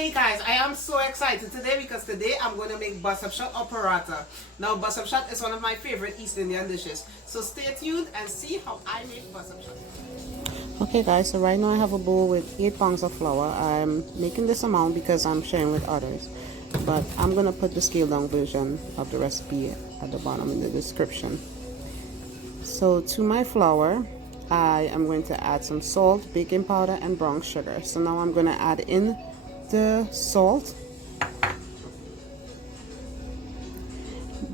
Hey guys, I am so excited today because today I'm going to make basapshat or paratha. Now basapshat is one of my favorite East Indian dishes. So stay tuned and see how I make basapshat. Okay guys, so right now I have a bowl with 8 pounds of flour. I'm making this amount because I'm sharing with others. But I'm going to put the scaled down version of the recipe at the bottom in the description. So to my flour, I am going to add some salt, baking powder, and brown sugar. So now I'm going to add in the salt.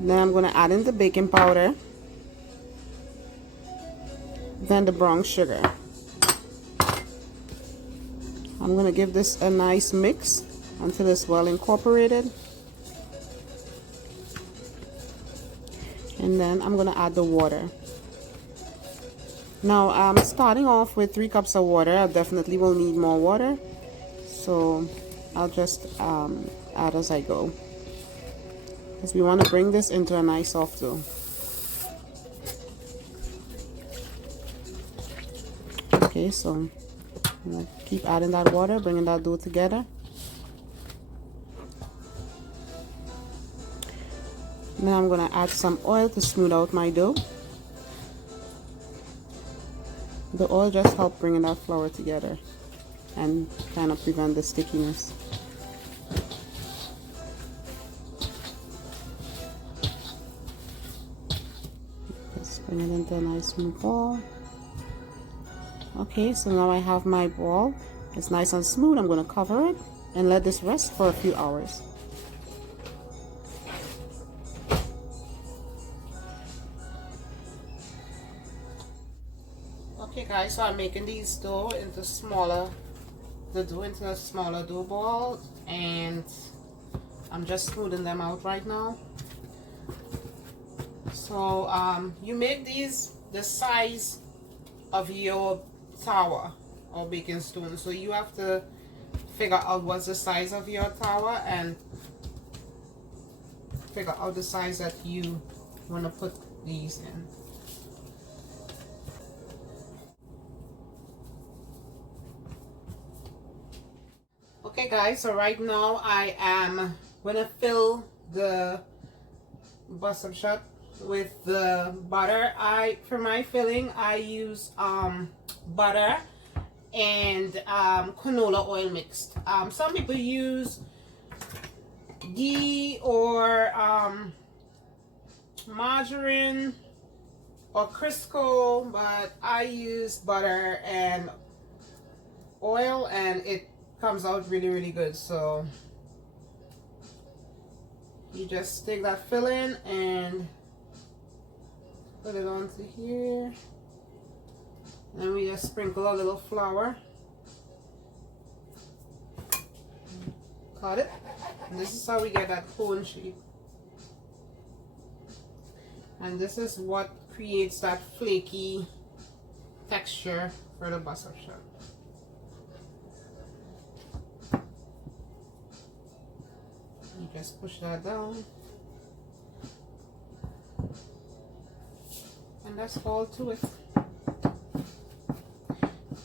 Then I'm going to add in the baking powder. Then the brown sugar. I'm going to give this a nice mix until it's well incorporated. And then I'm going to add the water. Now I'm starting off with 3 cups of water. I definitely will need more water, so I'll just add as I go, because we want to bring this into a nice soft dough. Okay, so I'm gonna keep adding that water, bringing that dough together. Now I'm gonna add some oil to smooth out my dough. The oil just helps bring that flour together and kind of prevent the stickiness. Just bring it into a nice smooth ball. Okay, so now I have my ball. It's nice and smooth. I'm going to cover it and let this rest for a few hours. Okay guys, so I'm making these dough into smaller dough ball, and I'm just smoothing them out right now. So you make these the size of your tower or baking stone, so you have to figure out what's the size of your tower and figure out the size that you want to put these in. Okay guys, so right now I am gonna fill the basapshat with the butter. For my filling I use butter and canola oil mixed. Some people use ghee or margarine or Crisco, but I use butter and oil, and it comes out really good. So you just take that filling and put it onto here, and we just sprinkle a little flour. Cut it, and this is how we get that cone shape, and this is what creates that flaky texture for the basapshat. You just push that down, and that's all to it.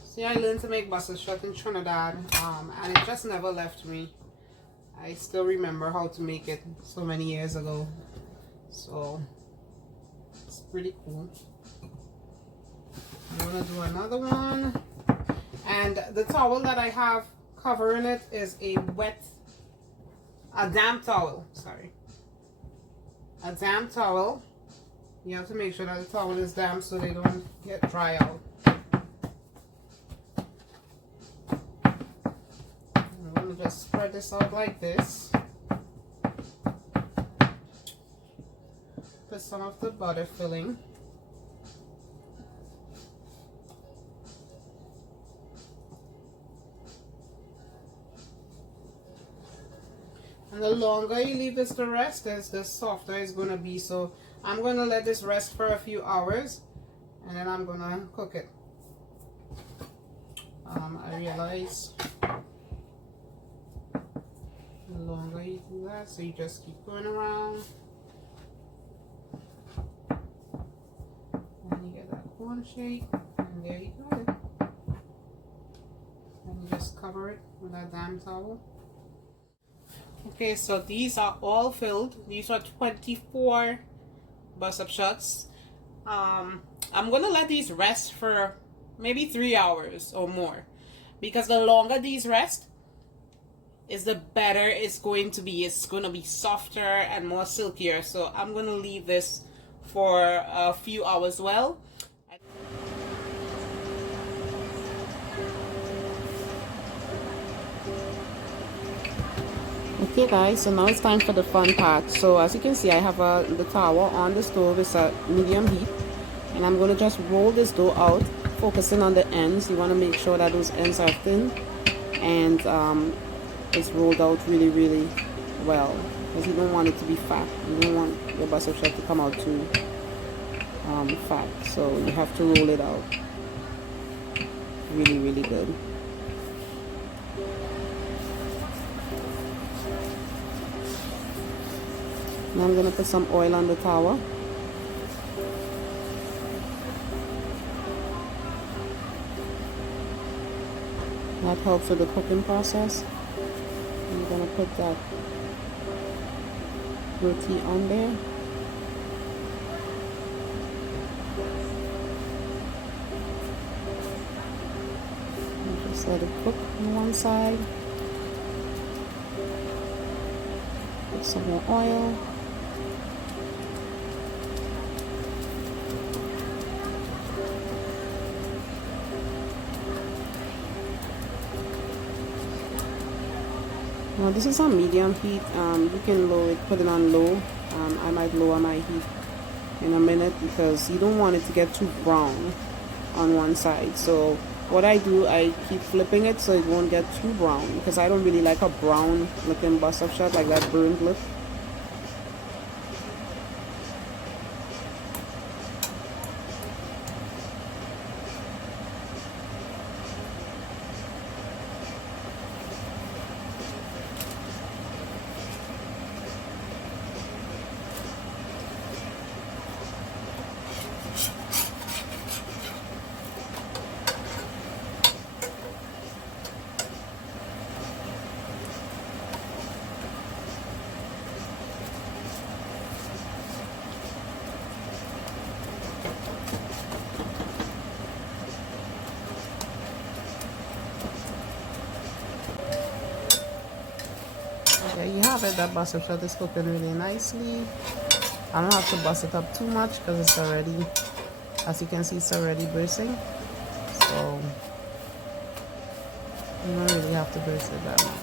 See, I learned to make basapshat in Trinidad, and it just never left me. I still remember how to make it so many years ago, so it's pretty cool. I'm gonna do another one, and the towel that I have covering it is a damp towel, a damp towel. You have to make sure that the towel is damp so they don't get dry out. I'm going to just spread this out like this. Put some of the butter filling. And the longer you leave this to rest, the softer it's going to be. So I'm going to let this rest for a few hours, and then I'm going to cook it. I realize the longer you do that, so you just keep going around, and you get that cone shape, and there you got it. And you just cover it with that damp towel. Okay, so these are all filled. These are 24 bus-up shots. I'm gonna let these rest for maybe 3 hours or more, because the longer these rest is the better it's going to be. It's going to be softer and more silkier. So I'm going to leave this for a few hours well. Okay guys, so now it's time for the fun part. So as you can see, I have the tower on the stove. It's at medium heat, and I'm going to just roll this dough out, focusing on the ends. You want to make sure that those ends are thin and it's rolled out really well, because you don't want it to be fat. You don't want your bus-up shot to come out too fat, so you have to roll it out really good. Now I'm going to put some oil on the tower. That helps with the cooking process. I'm going to put that roti on there. And just let it cook on one side. Put some more oil. Now this is on medium heat. You can lower it, put it on low. I might lower my heat in a minute, because you don't want it to get too brown on one side. So what I do, I keep flipping it so it won't get too brown, because I don't really like a brown looking bus-up shot, like that burnt look. There you have it. That bus-up shot is cooking really nicely. I don't have to bust it up too much, because it's already, as you can see, it's already bursting. So you don't really have to burst it that much.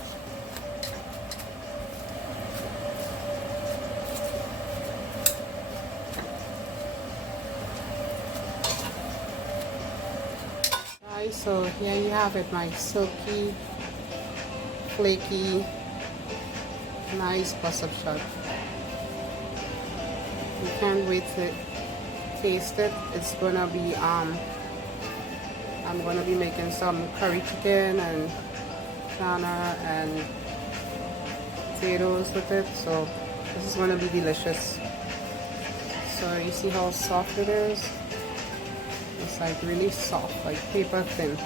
Guys, so here you have it, my silky, flaky, nice bus-up shot. You can't wait to taste it. It's gonna be I'm gonna be making some curry chicken and channa and potatoes with it, so this is gonna be delicious. So you see how soft it is? It's like really soft, like paper thin.